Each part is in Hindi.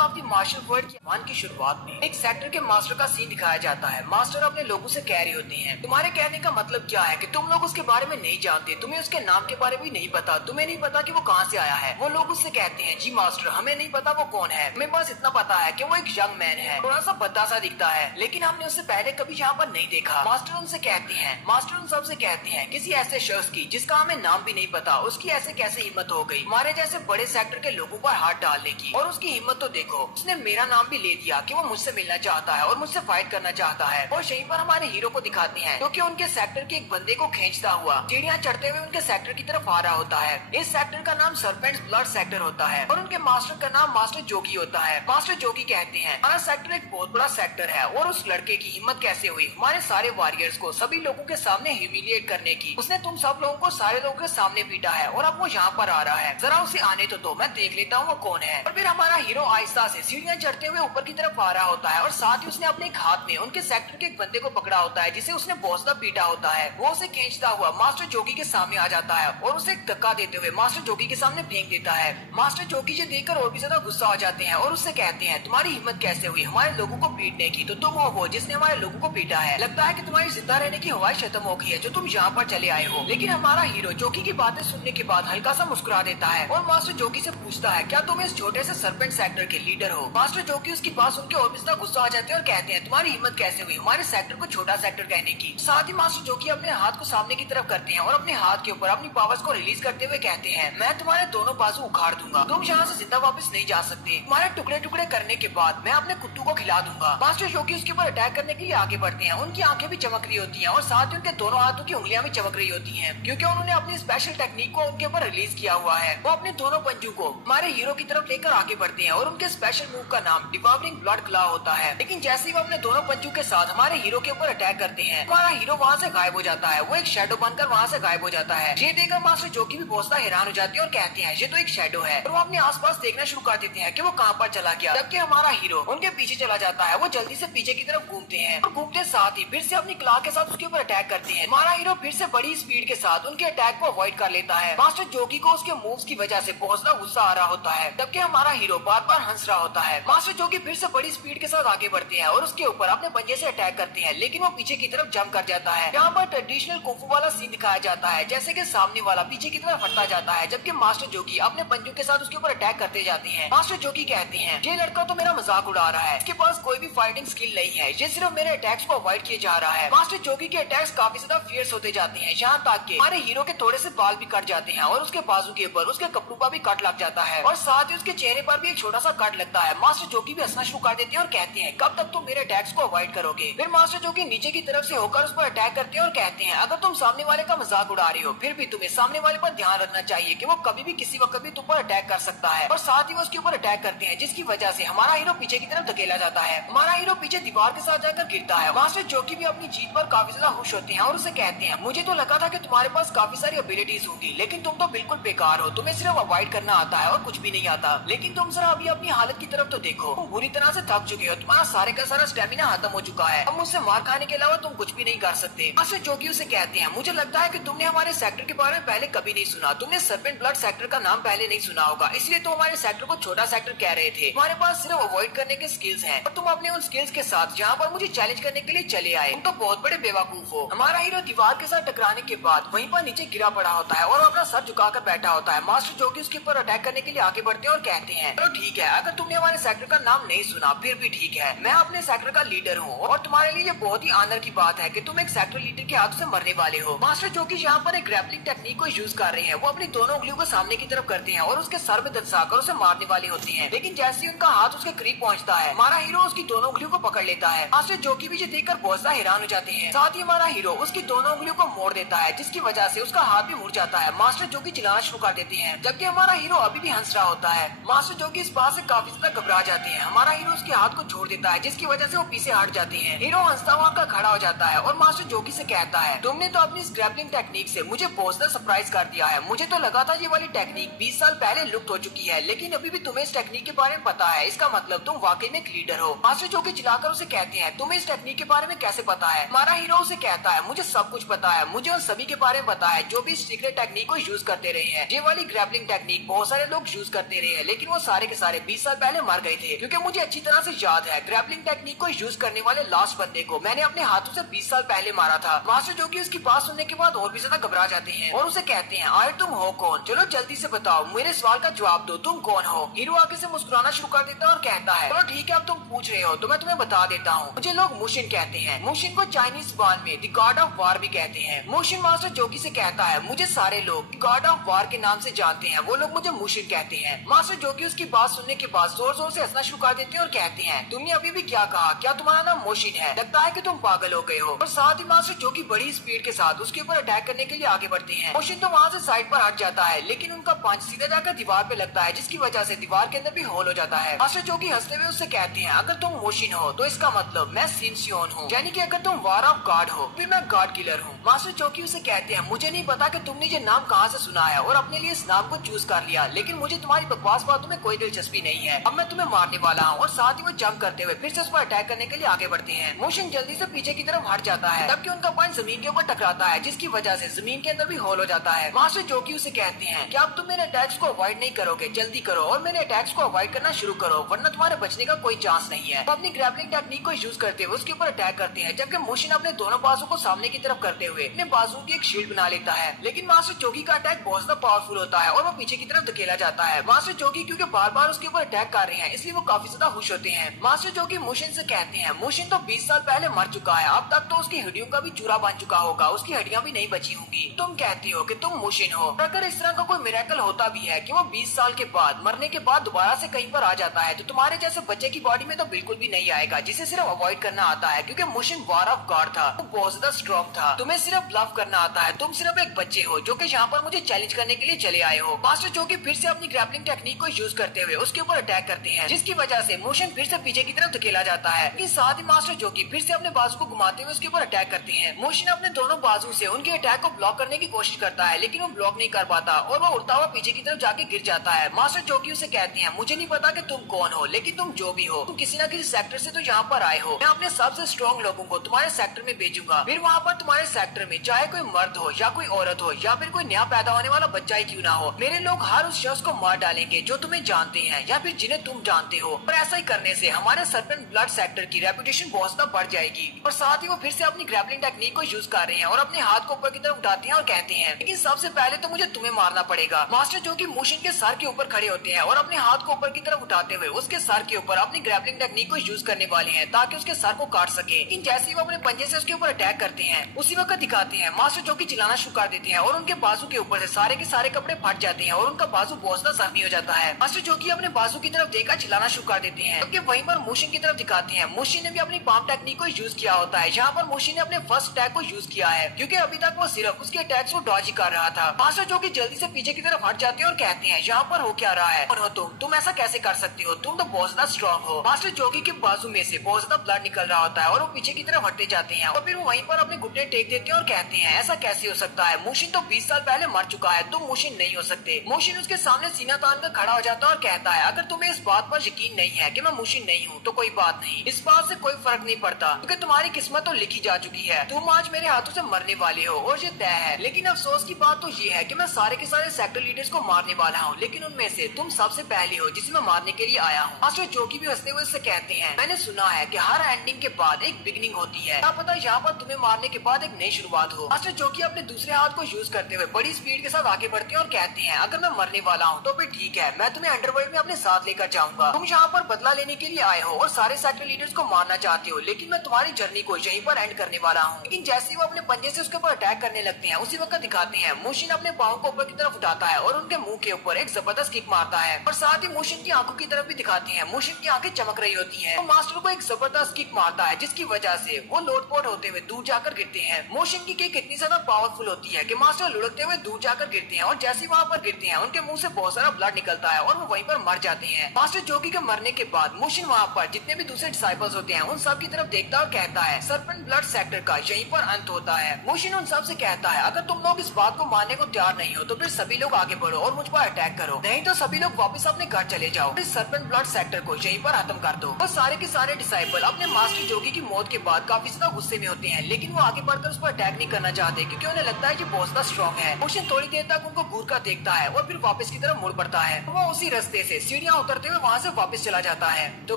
ऑफ द मार्शल वर्ल्ड की वन की शुरुआत में एक सेक्टर के मास्टर का सीन दिखाया जाता है। मास्टर अपने लोगों से कह रहे होते हैं, तुम्हारे कहने का मतलब क्या है कि तुम लोग उसके बारे में नहीं जानते, तुम्हें उसके नाम के बारे में नहीं पता, तुम्हें नहीं पता कि वो कहाँ से आया है। वो लोग उससे कहते हैं, जी मास्टर हमें नहीं पता वो कौन है, हमें बस इतना पता है कि वो एक यंग मैन है, थोड़ा सा भद्दा सा दिखता है, लेकिन हमने उससे पहले कभी यहाँ पर नहीं देखा। मास्टर उनसे कहते हैं, मास्टर उन सबसे कहते हैं, किसी ऐसे शख्स की जिसका हमें नाम भी नहीं पता, उसकी ऐसे कैसे हिम्मत हो गई हमारे जैसे बड़े सेक्टर के लोगों पर हाथ डालने की। और उसकी हिम्मत तो देखो, उसने मेरा नाम भी ले दिया कि वो मुझसे मिलना चाहता है और मुझसे फाइट करना चाहता है। और यहीं पर हमारे हीरो को दिखाते हैं क्योंकि उनके सेक्टर के एक बंदे को खींचता हुआ सीढ़ियां चढ़ते हुए उनके सेक्टर की तरफ आ रहा होता है। इस सेक्टर का नाम सर्पेंट्स ब्लड सेक्टर होता है और उनके मास्टर का नाम मास्टर जोगी होता है। मास्टर जोगी कहते हैं, हमारा सेक्टर एक बहुत बड़ा सेक्टर है और उस लड़के की हिम्मत कैसे हुई हमारे सारे वॉरियर्स को सभी लोगों के सामने ह्यूमिलिएट करने की। उसने तुम सब लोगों को सारे लोगों के सामने पीटा है और अब वो यहाँ पर आ रहा है, जरा उसे आने तो दो, मैं देख लेता हूँ वो कौन है। और फिर हमारा हीरो आहिस्ता से सीढ़ियां चढ़ते हुए ऊपर की तरफ आ रहा होता है और साथ ही उसने अपने एक हाथ में उनके सेक्टर के एक बंदे को पकड़ा होता है जिसे उसने बहुत ज्यादा पीटा होता है। वो उसे खींचता हुआ मास्टर जोगी के सामने आ जाता है और उसे एक धक्का देते हुए मास्टर जोगी के सामने फेंक देता है। मास्टर जोगी ये देखकर और भी ज्यादा गुस्सा हो जाते हैं और उससे कहते हैं, तुम्हारी हिम्मत कैसे हुई हमारे लोगों को पीटने की, तो तुम हो वो जिसने हमारे लोगों को पीटा है। लगता है कि तुम्हारी जिंदा रहने की हवाएं खत्म हो गई है जो तुम यहाँ पर चले आए हो। लेकिन हमारा हीरो जोगी की बातें सुनने के बाद हल्का सा मुस्कुरा देता है और मास्टर जोगी से पूछता है, क्या तुम इस छोटे से सर्पेंट सेक्टर के लीडर हो। मास्टर जोगी उसकी बात सुन के और भी ज्यादा गुस्सा आ जाते हैं और कहते हैं, तुम्हारी हिम्मत कैसे हुई हमारे सेक्टर को छोटा सेक्टर कहने की। साथ ही मास्टर जोगी अपने हाथ को सामने की तरफ करते हैं और अपने हाथ के ऊपर अपनी पावर्स को रिलीज करते हुए कहते हैं, मैं तुम्हारे दोनों बाजू उखाड़ दूंगा, तुम यहाँ से जिंदा वापस नहीं जा सकते। तुम्हारे टुकड़े टुकड़े करने के बाद मैं अपने कुत्तू को खिला दूंगा। मास्टर जोगी उसके ऊपर अटैक करने के लिए आगे बढ़ते हैं। उनकी आंखें भी चमक रही होती हैं और साथ ही उनके दोनों हाथों की उंगलियां भी चमक रही होती हैं क्योंकि उन्होंने अपनी स्पेशल टेक्निक को उनके ऊपर रिलीज किया हुआ है। वो अपने दोनों पंजों को हमारे हीरो की तरफ लेकर आगे बढ़ते हैं और उनके स्पेशल मूव का नाम डिवावरिंग ब्लड क्लॉ होता है। लेकिन जैसे ही वो अपने दोनों पंजों के साथ हमारे हीरो के ऊपर अटैक करते हैं, हमारा हीरो वहाँ से गायब हो जाता है। वो एक शैडो बनकर वहाँ से गायब हो जाता है। ये देखकर मास्टर जोगी भी बहुत हैरान हो जाते हैं और कहते हैं, ये तो एक शैडो है। और वो अपने आसपास देखना शुरू कर देते हैं कि वो कहाँ पर चला गया। जबकि हमारा हीरो उनके पीछे चला जाता है। वो जल्दी से पीछे की तरफ घूमते हैं और घूमते साथ ही फिर से अपनी क्लॉ के साथ उसके ऊपर अटैक करते हैं। हमारा हीरो फिर से बड़ी स्पीड के साथ उनके अटैक को अवॉइड कर लेता है। मास्टर जोगी को उसके मूव्स की वजह से बहुत ज्यादा गुस्सा आ रहा होता है, जबकि हमारा हीरो बार बार हंस रहा होता है। मास्टर जोगी फिर से बड़ी स्पीड के साथ आगे बढ़ते हैं और उसके ऊपर अपने पंजे से अटैक करते हैं, लेकिन वो पीछे की तरफ जंप कर जाता है। यहाँ पर ट्रेडिशनल कुंफू वाला सीन दिखाया जाता है, जैसे कि सामने वाला पीछे की तरफ हटता जाता है जबकि मास्टर जोगी अपने पंजों के साथ उसके ऊपर अटैक करते जाते हैं। मास्टर जोगी कहते हैं, ये लड़का तो मेरा मजाक उड़ा रहा है, इसके पास कोई भी फाइटिंग स्किल नहीं है, ये सिर्फ मेरे अटैक्स को अवॉइड किए जा रहा है। मास्टर जोगी के अटैक्स काफी ज्यादा फियर्स होते जाते हैं, यहाँ तक कि हमारे हीरो के थोड़े से बाल भी कट जाते हैं और उसके बाजू के ऊपर उसके कपड़ों पर भी कट लग जाता है और साथ ही उसके चेहरे पर भी एक छोटा सा कट लगता है। मास्टर जोगी भी हंसना शुरू कर देते हैं और कहते हैं, कब तक तुम मेरे अटैक्स को अवॉइड करोगे। फिर मास्टर जोगी नीचे की तरफ से होकर उस पर अटैक करते हैं और कहते हैं, अगर तुम सामने वाले का मजाक उड़ा रहे हो फिर भी तुम्हें सामने वाले पर ध्यान रखना चाहिए कि वो कभी भी किसी वक्त भी तुम पर अटैक कर सकता है। और साथ ही वो उसके ऊपर अटैक करते हैं जिसकी वजह से हमारा हीरो पीछे की तरफ धकेला जाता है। हमारा हीरो पीछे दीवार के साथ जाकर गिरता है। मास्टर जोगी भी अपनी जीत पर काफी ज्यादा खुश होते हैं और उसे कहते हैं, मुझे तो लगा था कि तुम्हारे पास काफी सारी एबिलिटीज होंगी, लेकिन तुम तो बिल्कुल बेकार हो, तुम्हें सिर्फ अवॉइड करना आता है और कुछ भी नहीं आता। लेकिन तुम जरा अभी अपनी हालत की तरफ तो देखो, तुम बुरी तरह से थक चुके हो, तुम्हारा सारे का सारा स्टेमिना खत्म हो चुका है, अब मुझसे मार खाने के अलावा तुम कुछ भी नहीं कर सकते। मास्टर जोगी उसे कहते हैं, मुझे लगता है कि तुमने हमारे सेक्टर के बारे में पहले कभी नहीं सुना, तुमने सर्पेंट ब्लड सेक्टर का नाम पहले नहीं सुना होगा, इसलिए तुम हमारे सेक्टर को छोटा सेक्टर कह रहे थे। तुम्हारे पास सिर्फ अवॉइड करने के स्किल्स हैं और तुम अपने उन स्किल्स के साथ यहाँ पर मुझे चैलेंज करने के लिए चले आए, तुम तो बहुत बड़े बेवकूफ हो। हमारा हीरो दीवार के साथ टकराने के बाद वहीं पर नीचे गिरा पड़ा होता है और अपना सर झुकाकर बैठा होता है। मास्टर जोगी उसके ऊपर अटैक करने के लिए आगे बढ़ते हैं और कहते हैं, चलो ठीक है, अगर तुमने हमारे सेक्टर का नाम नहीं सुना फिर भी ठीक है, मैं अपने सेक्टर का लीडर हूँ और तुम्हारे लिए ये बहुत ही आनर की बात है कि तुम एक सेक्टर लीडर के हाथ से मरने वाले हो। मास्टर जोगी यहाँ पर एक ग्रैपलिंग टेक्निक को यूज कर रहे हैं। वो अपनी दोनों उंगलियों को सामने की तरफ करते हैं और उसके सर में दर्शाकर उसे मारने वाले होते हैं, लेकिन जैसे ही उनका हाथ उसके करीब पहुँचता है हमारा हीरो उसकी दोनों उंगलियों को पकड़ लेता है। मास्टर जोगी भी ये देखकर बहुत सा हैरान हो जाते हैं। साथ ही हमारा हीरो उसकी दोनों उंगलियों को मोड़ देता है जिसकी वजह से उसका हाथ भी मुड़ जाता है। मास्टर जोगी चिल्लाना शुरू कर देते हैं जबकि हमारा हीरो अभी भी हंस रहा होता है। मास्टर जोगी इस बात से काफी ज्यादा घबरा जाते हैं। हमारा हीरो उसके हाथ को छोड़ देता है जिसकी वजह से वो पीछे हट जाते हैं। हीरो हंसता हुआ खड़ा हो जाता है और मास्टर जोगी से कहता है, तुमने तो अपनी इस ग्रैपलिंग टेक्निक से मुझे बहुत ज्यादा सरप्राइज कर दिया है। मुझे तो लगा था ये वाली टेक्निक 20 साल पहले लुप्त हो चुकी है, लेकिन अभी भी तुम्हें इस टेक्निक के बारे में पता है, इसका मतलब तुम वाकई में एक लीडर हो। मास्टर जोगी चिल्लाकर उसे कहते हैं, तुम्हें इस टेक्निक के बारे में कैसे पता है। हमारा हीरो उसे कहता है, मुझे सब कुछ पता है, मुझे उन सभी के बारे में पता है जो भी इस सीक्रेट टेक्निक को यूज करते रहे हैं। ये वाली ग्रैपलिंग टेक्निक बहुत सारे लोग यूज करते रहे हैं, लेकिन वो सारे के सारे 20 साल पहले मर गए थे, क्योंकि मुझे अच्छी तरह से याद है ग्रैपलिंग टेक्निक को यूज करने वाले लास्ट बंदे को मैंने अपने हाथों से 20 साल पहले मारा था। मास्टर जो कि उसकी बात सुनने के बाद और भी ज्यादा घबरा जाते हैं और उसे कहते हैं, आए तुम हो कौन? चलो जल्दी से बताओ, मेरे सवाल का जवाब दो, तुम कौन हो? हीरो आगे से मुस्कुराना शुरू कर देता है और कहता है, चलो ठीक है, अब तुम पूछ रहे हो तो मैं तुम्हें बता देता हूँ। मुझे लोग मुशिन कहते हैं। मुशिन को चाइनीज जबान में द गॉड ऑफ वार भी कहते हैं। मुशिन मास्टर जोगी से कहता है, मुझे सारे लोग गॉड ऑफ वार के नाम से जानते हैं, वो लोग मुझे मुशिन कहते हैं। मास्टर जोगी उसकी बात सुनने के बाद जोर जोर से हंसना शुरू कर देते हैं और कहते हैं, तुमने अभी भी क्या कहा? क्या तुम्हारा नाम मुशिन है? लगता है कि तुम पागल हो गए हो। और साथ ही मास्टर जोगी बड़ी स्पीड के साथ उसके ऊपर अटैक करने के लिए आगे बढ़ते हैं। मुशिन तो वहाँ से साइड पर हट जाता है, लेकिन उनका पंच सीधा जाकर दीवार पे लगता है, जिसकी वजह से दीवार के अंदर भी होल हो जाता है। मास्टर जोगी हंसते हुए उससे कहते हैं, अगर तुम मुशिन हो तो इसका मतलब मैं सिनसियोन हूँ, यानी कि अगर तुम वार ऑफ गॉड हो फिर मैं गॉड किलर हूँ। मास्टर जोगी उसे कहते हैं, मुझे नहीं पता कि तुमने ये नाम कहाँ से सुना है और अपने लिए इस नाम को चूज कर लिया, लेकिन मुझे तुम्हारी बकवास बातों में कोई दिलचस्पी नहीं है। अब मैं तुम्हें मारने वाला हूँ। और साथ ही वो जंप करते हुए फिर से उस पर अटैक करने के लिए आगे बढ़ते हैं। मुशिन जल्दी से पीछे की तरफ हट जाता है, तब कि उनका पॉइंट जमीन के ऊपर टकराता है, जिसकी वजह से जमीन के अंदर भी होल हो जाता है। मास्टर जोगी उसे कहते हैं, क्या अब तुम मेरे अटैक्स को अवॉइड नहीं करोगे? जल्दी करो और मेरे अटैक्स को अवॉइड करना शुरू करो, वरना तुम्हारे बचने का कोई चांस नहीं है। वो अपनी ग्रैपलिंग टेक्निक को यूज करते हुए उसके ऊपर अटैक करते हैं, जबकि मुशिन अपने दोनों बाजू को सामने की तरफ करते हुए अपने बाजू की एक शील्ड बना लेता है। लेकिन मास्टर जोगी का अटैक बहुत ज्यादा पावरफुल होता है और वो पीछे की तरफ धकेला जाता है। मास्टर जोगी क्योंकि बार बार उसके ऊपर अटैक कर रहे हैं, इसलिए वो काफी ज्यादा खुश होते हैं। मास्टर जोगी मुशिन से कहते हैं, मुशिन तो 20 साल पहले मर चुका है, अब तक तो उसकी हड्डियों का भी चूरा बन चुका होगा, उसकी हड्डियां भी नहीं बची होंगी। तुम कहती हो कि तुम मुशिन हो, अगर इस तरह का कोई मिरेकल होता भी है कि वो 20 साल के बाद मरने के बाद दोबारा से कहीं पर आ जाता है, तो तुम्हारे जैसे बच्चे की बॉडी में तो बिल्कुल भी नहीं आएगा, जिसे सिर्फ अवॉइड करना आता है। क्योंकि मुशिन वार ऑफ गॉड था, वो बहुत ज्यादा स्ट्रॉन्ग था, तुम्हें सिर्फ ब्लफ करना आता है। तुम सिर्फ एक बच्चे हो जो कि यहाँ पर मुझे चैलेंज करने के लिए चले आए हो। मास्टर जोगी फिर से अपनी ग्रैपलिंग टेक्निक को यूज करते हुए उसके ऊपर अटैक करते हैं, जिसकी वजह से मुशिन फिर से पीछे की तरफ धकेला जाता है। इसके साथ ही मास्टर जोगी फिर से अपने बाजू को घुमाते हुए उसके ऊपर अटैक करते हैं। मुशिन अपने दोनों बाजू से उनके अटैक को ब्लॉक करने की कोशिश करता है, लेकिन वो ब्लॉक नहीं कर पाता और वो उड़ता हुआ पीछे की तरफ जाके गिर जाता है। मास्टर जोगी उसे कहते हैं, मुझे नहीं पता कि तुम कौन हो, लेकिन तुम जो भी हो, तुम किसी न किसी सेक्टर से तो यहाँ पर आए हो। मैं अपने सबसे स्ट्रॉन्ग लोगों को तुम्हारे सेक्टर में भेजूंगा, फिर वहाँ पर तुम्हारे सेक्टर में चाहे कोई मर्द हो या कोई औरत हो या फिर कोई नया पैदा होने वाला बच्चा ही क्यों ना हो, मेरे लोग हर उस शख्स को मार डालेंगे जो तुम्हें जानते हैं या फिर जिन्हें तुम जानते हो। और ऐसा ही करने से हमारे सर्पेंट ब्लड सेक्टर की रेपुटेशन बहुत ज्यादा बढ़ जाएगी। और साथ ही वो फिर से अपनी ग्रैपलिंग टेक्निक को यूज कर रहे हैं और अपने हाथ को ऊपर की तरफ उठाते हैं और कहते हैं, लेकिन सबसे पहले तो मुझे तुम्हें मारना पड़ेगा। मास्टर जो कि मुशिन के सर के ऊपर खड़े होते हैं और अपने हाथ को ऊपर की तरफ उठाते हुए उसके सर के ऊपर अपनी ग्रैपलिंग टेक्निक को यूज करने वाले हैं, ताकि उसके सर को काट सके। लेकिन जैसे ही वो अपने पंजे से उसके ऊपर अटैक करते हैं, उसी वक्त दिखाते हैं मास्टर जो कि चिल्लाना शुरू कर देते हैं और उनके बाजू के ऊपर से सारे के सारे कपड़े फट जाते हैं और उनका बाजू बहुत ज्यादा जख्मी हो जाता है। मास्टर जो कि अपने बाजू की तरफ देखकर चिल्लाना शुरू कर देते हैं, क्योंकि वहीं पर मुशिन की तरफ दिखाते हैं। मुशिन ने भी अपनी पाम टेक्निक को यूज किया होता है। यहाँ पर मुशिन ने अपने फर्स्ट अटैक को यूज किया है, क्योंकि अभी तक वो सिर्फ उसके अटैक्स को डॉज ही कर रहा था। मास्टर जो कि जल्दी से पीछे की तरफ हट जाते हैं और कहते हैं, यहाँ पर हो क्या रहा है? कौन हो तुम ऐसा कैसे कर सकती हो? तुम तो बहुत ज्यादा स्ट्रॉन्ग हो। मास्टर जोगी के बाजू में से बहुत ज्यादा ब्लड निकल रहा होता है और वो पीछे की तरफ हटते जाते हैं और फिर वो वहीं पर अपने घुटने टेक देते हैं और कहते हैं, ऐसा कैसे हो सकता है? मुशिन तो 20 साल पहले मर चुका है, तुम मुशिन नहीं हो सकते। मुशिन उसके सामने सीना तान कर खड़ा हो जाता है और कहता है, अगर तुम्हें इस बात पर यकीन नहीं है कि मैं मुशिन नहीं हूँ तो कोई बात नहीं, इस बात से कोई फर्क नहीं पड़ता, क्योंकि तुम्हारी किस्मत तो लिखी जा चुकी है। तुम आज मेरे हाथों से मरने वाले हो और ये तय है। लेकिन अफसोस की बात तो ये है कि मैं सारे के सारे सेक्टर लीडर्स को मारने वाला हूँ, लेकिन उनमें से तुम सबसे पहले हो जिसे मैं मारने के लिए आया हूँ। मास्टर जोगी भी हंसते हुए इससे कहते हैं, मैंने सुना है कि हर एंडिंग के बाद एक बिगिनिंग होती है, क्या पता यहाँ पर तुम्हें मारने के बाद एक नई शुरुआत हो। मास्टर जोगी अपने दूसरे हाथ को यूज करते हुए बड़ी स्पीड के साथ आगे बढ़ते हैं और कहते हैं, अगर मैं मरने वाला हूँ तो फिर ठीक है, मैं तुम्हें अंडरवर्ल्ड में अपने साथ लेकर जाऊंगा। तुम यहाँ पर बदला लेने के लिए आए हो और सारे सेक्टर लीडर्स को मारना चाहते हो, लेकिन मैं तुम्हारी जर्नी को यहीं पर एंड करने वाला हूँ। लेकिन जैसे ही वो अपने पंजे से उसके ऊपर अटैक करने लगते हैं, उसी वक्त दिखाते हैं मुशिन अपने पाँव को ऊपर की तरफ उठाता है और उनके मुंह के ऊपर एक जबरदस्त किक मारता है। और साथ ही मुशिन की आंखों की तरफ भी दिखाते हैं। मुशिन की आंखें चमक रही होती हैं। तो मास्टर को एक जबरदस्त किक मारता है, जिसकी वजह से वो लोटपोट होते हुए दूर जाकर गिरते हैं। मुशिन की किक इतनी ज्यादा पावरफुल होती है कि मास्टर लुढ़कते हुए दूर जाकर गिरते हैं और जैसे ही वहाँ पर गिरते हैं, उनके मुंह से बहुत सारा ब्लड निकलता है और वो वहीं पर मर जाते हैं। मास्टर जोगी के मरने के बाद मुशिन वहाँ पर जितने भी दूसरे डिसाइपल्स होते हैं, उन सब की तरफ देखता और कहता है, सर्पेंट ब्लड सेक्टर का यहीं पर अंत होता है। मुशिन उन सब से कहता है, अगर तुम लोग इस बात को मानने को तैयार नहीं हो तो फिर सभी लोग आगे बढ़ो और मुझ पर अटैक करो, नहीं तो सभी लोग वापस अपने घर चले जाओ। इस सर्पेंट ब्लड सेक्टर को यहीं पर खत्म कर दो। और सारे के सारे डिसाइपल अपने मास्टर जोगी की मौत के बाद काफी ज्यादा गुस्से में होते हैं, लेकिन वो आगे बढ़कर उस पर अटैक नहीं करना चाहते, क्योंकि उन्हें लगता है कि बहुत ज्यादा स्ट्रॉन्ग है। मुशिन थोड़ी देर तक उनको घूर कर देखता है और फिर वापस की तरफ मुड़ पड़ता है। वो उसी रास्ते से सीढ़ियाँ उतरते हुए वहाँ से वापस चला जाता है। तो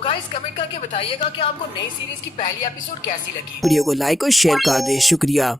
गाइस कमेंट करके बताइएगा कि आपको नई सीरीज की पहली एपिसोड कैसी लगी। वीडियो को लाइक और शेयर कर दे। शुक्रिया।